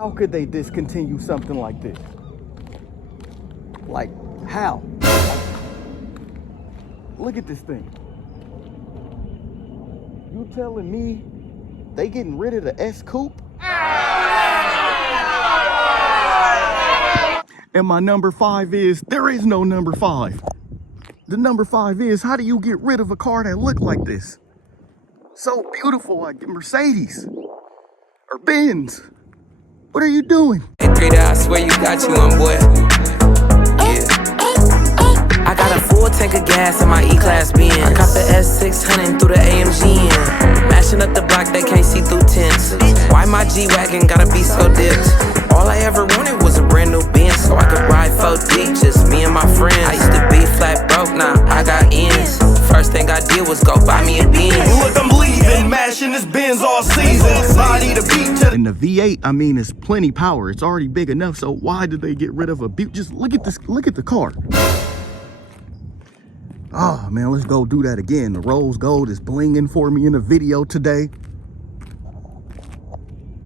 How could they discontinue something like this? Like, how? Look at this thing. You telling me they getting rid of the S Coupe? And my number 5 is, there is no number 5. The number 5 is, how do you get rid of a car that look like this? So beautiful, like Mercedes or Benz. What are you doing? I swear you got you on, boy. Yeah. I got a full tank of gas in my E-Class Benz. I caught the S600 through the AMG in. Mashing up the block, they can't see through tents. Why my G-Wagon gotta be so dipped? All I ever wanted was a brand new Benz, so I could ride 4D, just me and my friends. I used to be flat broke, now I got ends. First thing I did was go buy me a Benz. Look, I'm leaving, mashing this Benz all season. Body to beat to. And the V8, I mean, it's plenty power. It's already big enough, so why did they get rid of a Butte? Just look at this, look at the car. Oh man, let's go do that again. The rose gold is blinging for me in the video today.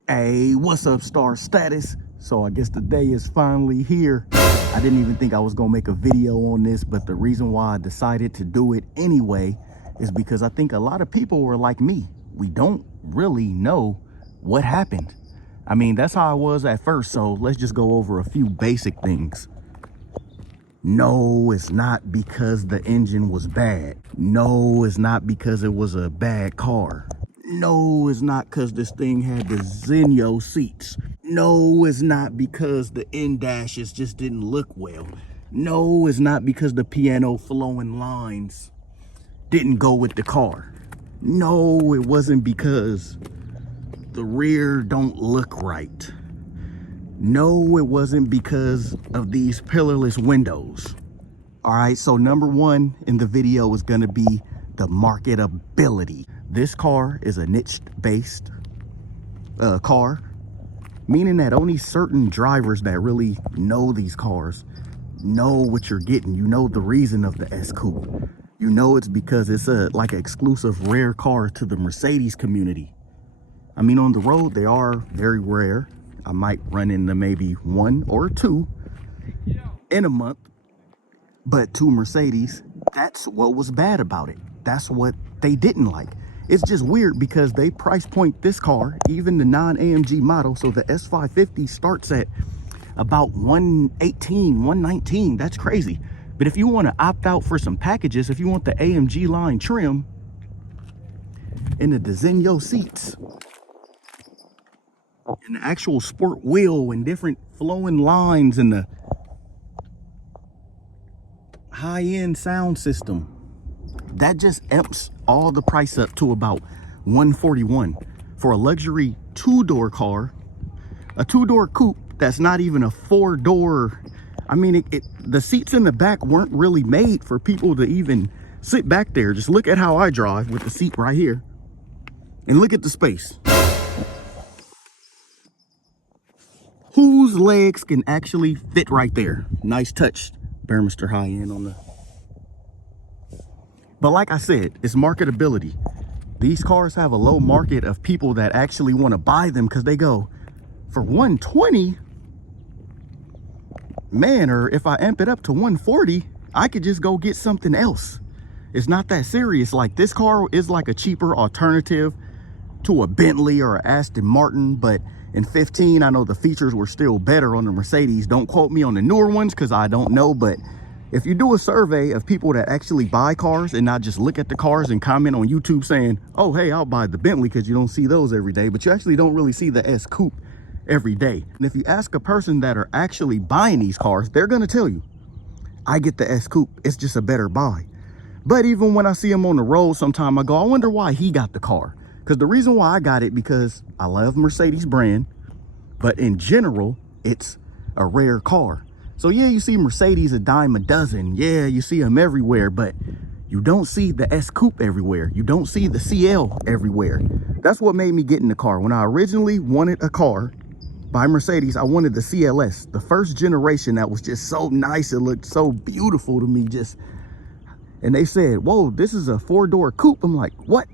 Hey, what's up, Star Status? So I guess the day is finally here. I didn't even think I was gonna make a video on this, but the reason why I decided to do it anyway is because I think a lot of people were like me. We don't really know what happened. I mean, that's how I was at first, so let's just go over a few basic things. No, it's not because the engine was bad. No, it's not because it was a bad car. No, it's not because this thing had the Zenio seats. No, it's not because the in-dashes just didn't look well. No, it's not because the piano flowing lines didn't go with the car. No, it wasn't because the rear don't look right. No, it wasn't because of these pillarless windows. All right, so number 1 in the video is gonna be the marketability. This car is a niche-based car, meaning that only certain drivers that really know these cars know what you're getting. You know the reason of the S Coupe. You know it's because it's like an exclusive rare car to the Mercedes community. I mean, on the road, they are very rare. I might run into maybe 1 or 2 in a month, but to Mercedes, that's what was bad about it. That's what they didn't like. It's just weird because they price point this car, even the non-AMG model. So the S550 starts at about 118, 119. That's crazy. But if you want to opt out for some packages, if you want the AMG line trim and the Zenio seats and the actual sport wheel and different flowing lines and the high-end sound system, that just amps all the price up to about 141 for a luxury 2-door car, a 2-door coupe that's not even a 4-door. I mean, the seats in the back weren't really made for people to even sit back there. Just look at how I drive with the seat right here and look at the space. Whose legs can actually fit right there? Nice touch, Mr. High End on the. But like I said, it's marketability. These cars have a low market of people that actually want to buy them because they go for 120, man, or if I amp it up to 140, I could just go get something else. It's not that serious. Like, this car is like a cheaper alternative to a Bentley or an Aston Martin, but in 15, I know the features were still better on the Mercedes. Don't quote me on the newer ones because I don't know, but if you do a survey of people that actually buy cars and not just look at the cars and comment on YouTube saying, oh, hey, I'll buy the Bentley, because you don't see those every day, but you actually don't really see the S Coupe every day. And if you ask a person that are actually buying these cars, they're going to tell you, I get the S Coupe. It's just a better buy. But even when I see him on the road sometime, I go, I wonder why he got the car. Because the reason why I got it, because I love Mercedes brand, but in general, it's a rare car. So yeah, you see Mercedes a dime a dozen. Yeah, you see them everywhere, but you don't see the S Coupe everywhere. You don't see the CL everywhere. That's what made me get in the car. When I originally wanted a car by Mercedes, I wanted the CLS, the first generation that was just so nice. It looked so beautiful to me. And they said, whoa, this is a 4-door coupe. I'm like, what?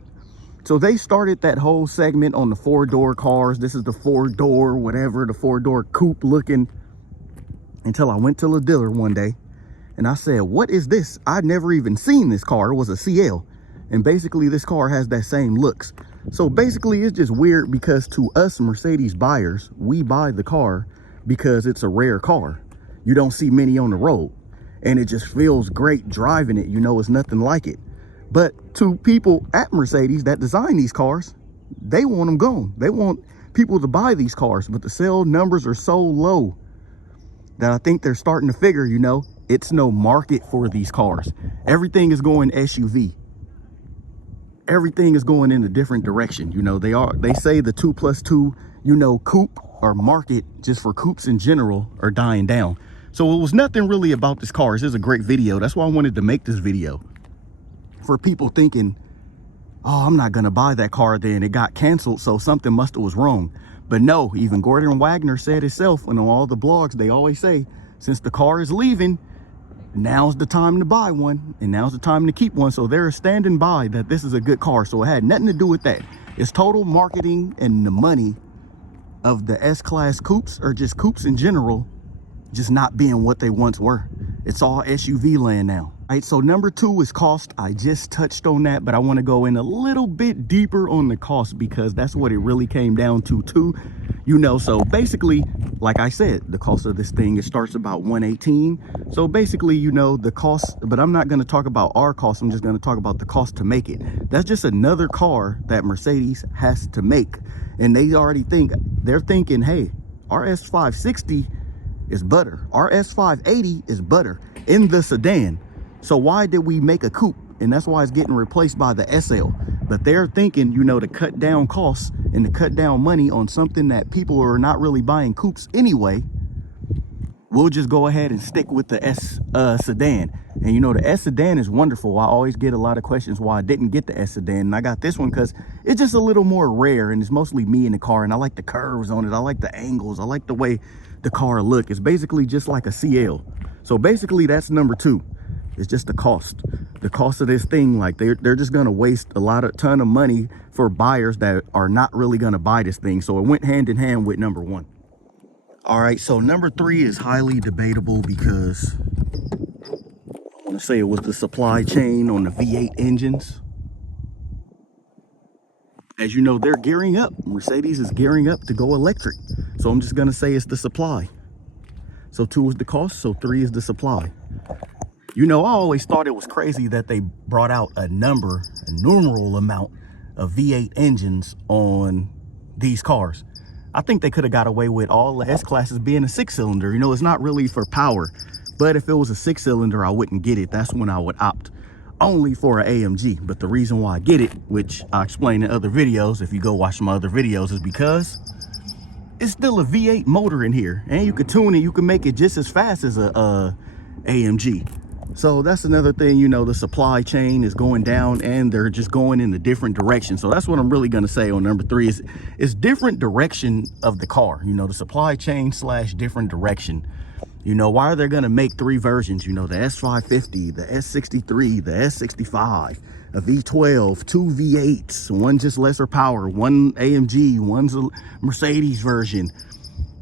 So they started that whole segment on the 4-door cars. This is the 4-door, whatever, the 4-door coupe looking, until I went to the dealer one day and I said, what is this? I'd never even seen this car. It was a CL. And basically this car has that same looks. So basically it's just weird because to us Mercedes buyers, we buy the car because it's a rare car. You don't see many on the road and it just feels great driving it. You know, it's nothing like it. But to people at Mercedes that design these cars, they want them gone. They want people to buy these cars, but the sale numbers are so low that I think they're starting to figure, you know, it's no market for these cars. Everything is going SUV. Everything is going in a different direction. You know, they say the 2+2, you know, coupe or market just for coupes in general are dying down. So it was nothing really about this car. This is a great video. That's why I wanted to make this video. For people thinking, oh, I'm not gonna buy that car, then it got canceled, so something was wrong. But no, even Gordon Wagner said himself, and on all the blogs, they always say, since the car is leaving, now's the time to buy one, and now's the time to keep one. So they're standing by that this is a good car. So it had nothing to do with that. It's total marketing and the money of the S-Class coupes, or just coupes in general, just not being what they once were. It's all SUV land now. All right, so number 2 is cost. I just touched on that, but I want to go in a little bit deeper on the cost because that's what it really came down to too. You know, so basically, like I said, the cost of this thing, it starts about 118. So basically, you know, the cost, but I'm not going to talk about our cost. I'm just going to talk about the cost to make it. That's just another car that Mercedes has to make. And they already they're thinking, hey, our S560 is butter. Our S580 is butter in the sedan. So why did we make a coupe? And that's why it's getting replaced by the SL. But they're thinking, you know, to cut down costs and to cut down money on something that people are not really buying coupes anyway, we'll just go ahead and stick with the S sedan. And you know, the S sedan is wonderful. I always get a lot of questions why I didn't get the S sedan. And I got this one because it's just a little more rare and it's mostly me in the car. And I like the curves on it. I like the angles. I like the way the car look. It's basically just like a CL. So basically that's number 2. It's just the cost of this thing. Like they're just gonna waste a ton of money for buyers that are not really gonna buy this thing. So it went hand in hand with number 1. All right, so number 3 is highly debatable because I want to say it was the supply chain on the V8 engines. As you know, they're gearing up. Mercedes is gearing up to go electric. So I'm just gonna say it's the supply. So 2 is the cost, so 3 is the supply. You know, I always thought it was crazy that they brought out a numeral amount of V8 engines on these cars. I think they could have got away with all the S-classes being a 6-cylinder. You know, it's not really for power. But if it was a 6-cylinder, I wouldn't get it. That's when I would opt only for an AMG. But the reason why I get it, which I explain in other videos, if you go watch my other videos, is because it's still a V8 motor in here. And you can tune it. You can make it just as fast as a AMG. So that's another thing, you know, the supply chain is going down and they're just going in a different direction. So that's what I'm really going to say on number 3 is different direction of the car, you know, the supply chain / different direction. You know, why are they going to make 3 versions? You know, the S550, the S63, the S65, a V12, 2 V8s, one just lesser power, one AMG, one's a Mercedes version.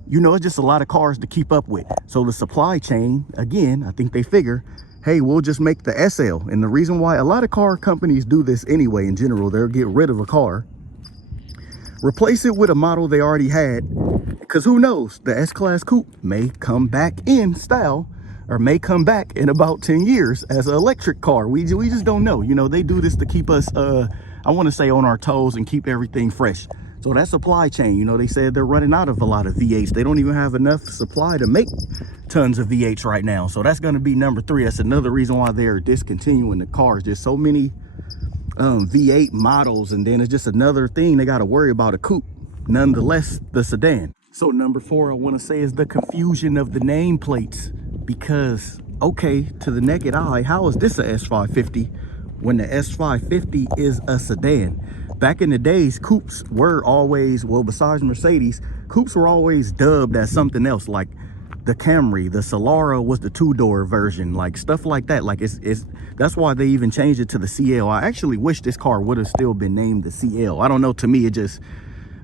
You know, it's just a lot of cars to keep up with. So the supply chain, again, I think they figure, hey, we'll just make the SL. And the reason why a lot of car companies do this anyway, in general, they'll get rid of a car, replace it with a model they already had, because who knows, the S-Class Coupe may come back in style, or may come back in about 10 years as an electric car. We just don't know. You know, they do this to keep us, I want to say, on our toes and keep everything fresh. So that supply chain, you know, they said they're running out of a lot of V8s. They don't even have enough supply to make tons of V8s right now. So that's going to be number 3. That's another reason why they're discontinuing the cars. There's so many V8 models, and then it's just another thing they got to worry about a coupe, nonetheless the sedan. So number 4 I want to say is the confusion of the nameplates, because okay, to the naked eye, how is this a S550 when the S550 is a sedan? Back in the days, coupes were always, well, besides Mercedes, coupes were always dubbed as something else. Like the Camry, the Solara was the 2-door version, like stuff like that. Like it's that's why they even changed it to the CL. I actually wish this car would have still been named the CL. I don't know, to me it just,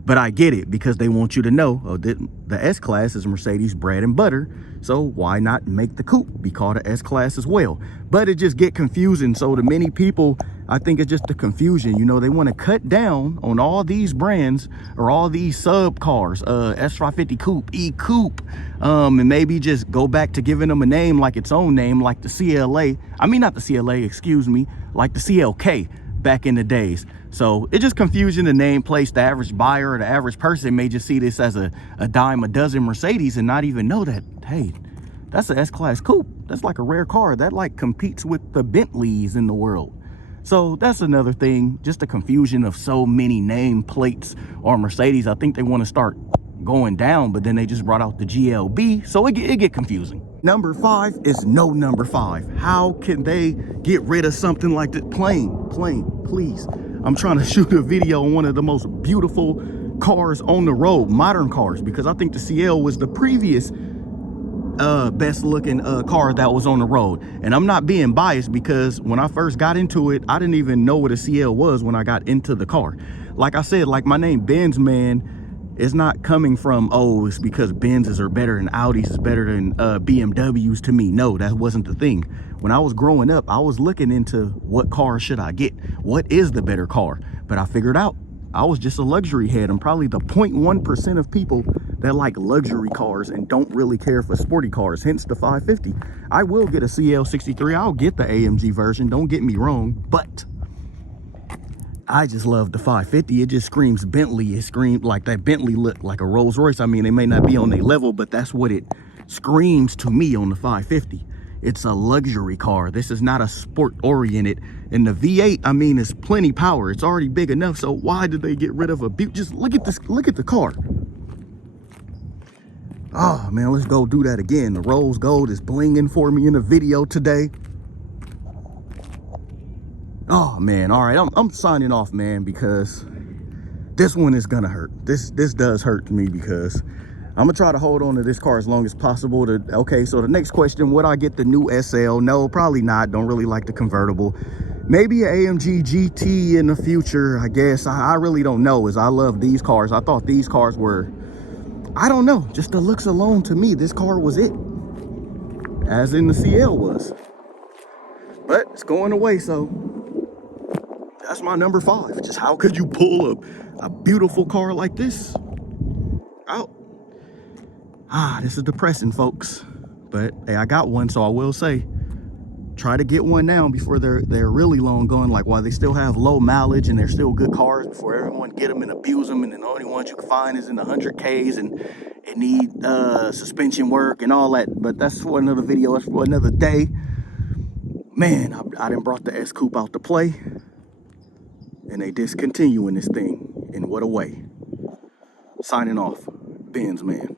but I get it because they want you to know, oh, the S-Class is Mercedes bread and butter, so why not make the Coupe be called an S-Class as well? But it just get confusing. So to many people, I think it's just the confusion. You know, they want to cut down on all these brands or all these sub cars, S550 Coupe, E Coupe, and maybe just go back to giving them a name like its own name, like the CLA. I mean, not the CLA, excuse me, like the CLK back in the days. So it's just confusion, the nameplates. The average buyer or the average person may just see this as a dime a dozen Mercedes and not even know that, hey, that's an S-Class Coupe. That's like a rare car that like competes with the Bentleys in the world. So that's another thing, just the confusion of so many nameplates on Mercedes. I think they want to start going down, but then they just brought out the GLB, so it get confusing. Number 5 is no number 5. How can they get rid of something like that? Plain, please. I'm trying to shoot a video on one of the most beautiful cars on the road, modern cars, because I think the CL was the previous best looking car that was on the road. And I'm not being biased because when I first got into it, I didn't even know what a CL was when I got into the car. Like I said, like my name Benz man is not coming from, oh, it's because Benzes are better than Audis is better than BMWs to me. No, that wasn't the thing. When I was growing up, I was looking into what car should I get? What is the better car? But I figured out I was just a luxury head. I'm probably the 0.1% of people that like luxury cars and don't really care for sporty cars, hence the 550. I will get a CL63. I'll get the AMG version, don't get me wrong, but I just love the 550. It just screams Bentley. It screams like that Bentley look, like a Rolls Royce. I mean, they may not be on their level, but that's what it screams to me on the 550. It's a luxury car. This is not a sport oriented. And the V8, I mean, it's plenty power. It's already big enough. So why did they get rid of a butte? Just look at this, look at the car. Oh man, let's go do that again. The rose gold is blinging for me in the video today. Oh man, all right, I'm signing off, man, because this one is gonna hurt. This does hurt me because I'm gonna try to hold on to this car as long as possible. Okay, so the next question, would I get the new SL? No, probably not. Don't really like the convertible. Maybe an AMG GT in the future, I guess. I really don't know, as I love these cars. I thought these cars were, I don't know, just the looks alone to me, this car was it, as in the CL was. But it's going away, so that's my number 5. Just how could you pull a beautiful car like this out? This is depressing, folks. But hey, I got one, so I will say, try to get one now before they're really long gone. Like while they still have low mileage and they're still good cars, before everyone get them and abuse them, and then the only ones you can find is in the 100Ks and it need suspension work and all that. But that's for another video. That's for another day. Man, I done brought the S Coupe out to play, and they discontinuing this thing. In what a way. Signing off, Benz man.